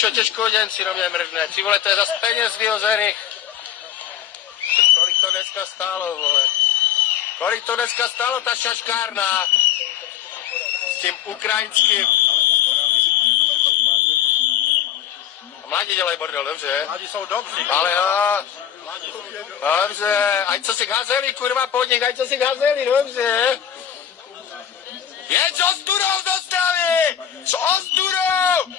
Pičo, těžkoděnci do mě mrdne. Ty vole, to je zas peněz vyhozených. Kolik to dneska stálo, vole? Kolik to dneska stálo, ta šaškárna? S tím ukrajinským. Mladí dělají bordel, dobře. Mladí jsou dobří. Ale jo. Dobře. Ať co si házeli, kurva, podnik, ať co si házeli, dobře. Je s ostudou z Ostravy! S ostudou!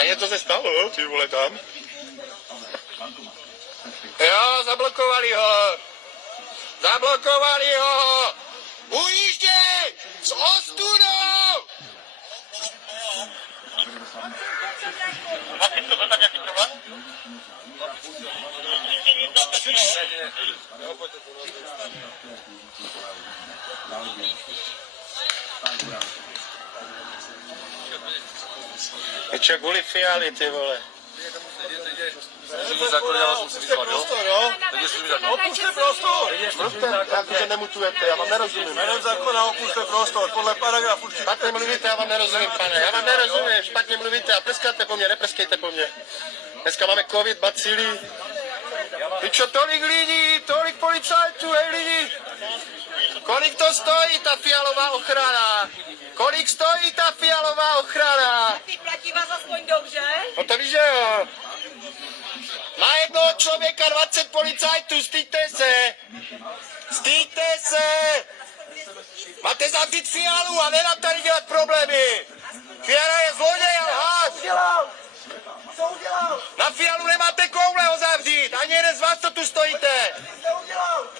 A něco se stalo, ty vole, tam? Jo, zablokovali ho! Zablokovali ho! Ujížděj! S ostudou! Čo, kvůli Fiali, ty vole. Opušte prostor! Jakože nemutujete, já vám nerozumím. Jménem zákona opušte prostor, podle paragrafu 4. Špatně mluvíte, já vám nerozumím, pane. Já vám nerozumím, špatně mluvíte a prskáte po mně, neprskejte po mně. Dneska máme covid, bacily. Ty čo, tolik lidí, tolik policajtů, hej lidi. Kolik to stojí, ta Fialová ochrana? Kolik stojí ta Fialová ochrana? Ty platí vás aspoň dobře? No to víš, že jo. Na jednoho člověka 20 policajtů, styďte se. Styďte se. Máte zavřít Fialu a ne nám tady dělat problémy. Fiala je zloděj a lhář. Co udělal? Na Fialu nemáte koule ho zavřít. Ani jeden z vás, co tu stojíte. Co udělal?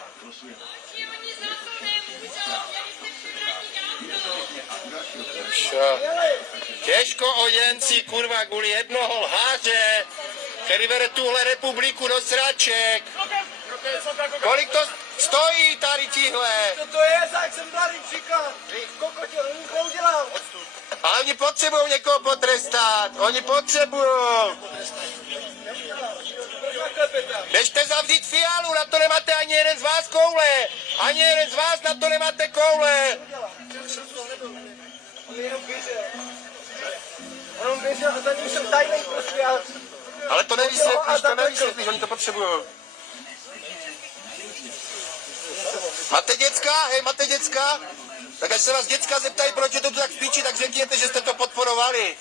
Těžko oděnci, kurva, kvůli jednoho lháře, který vede tuhle republiku do sraček. Kolik to stojí tady tihle? Co to je, jak jsem tady říkal? Kokotě, on to udělal. Ale oni potřebují někoho potrestat. Oni potřebují. Běžte zavřít Fialu, na to nemáte ani jeden z vás koule. Ani jeden z vás na to nemáte koule. On jenom běžel. On běžel a za ním jsem tajnej prostě. Ale to nevysvětlíš, oni to potřebují. Máte děcka? Hej, máte děcka? Tak až se vás děcka zeptají, proč je to tu tak v píči, tak řekněte, že jste to podporovali.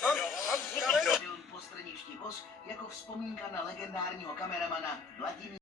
Postraničtí voz jako vzpomínka na legendárního kameramana Vladimíra.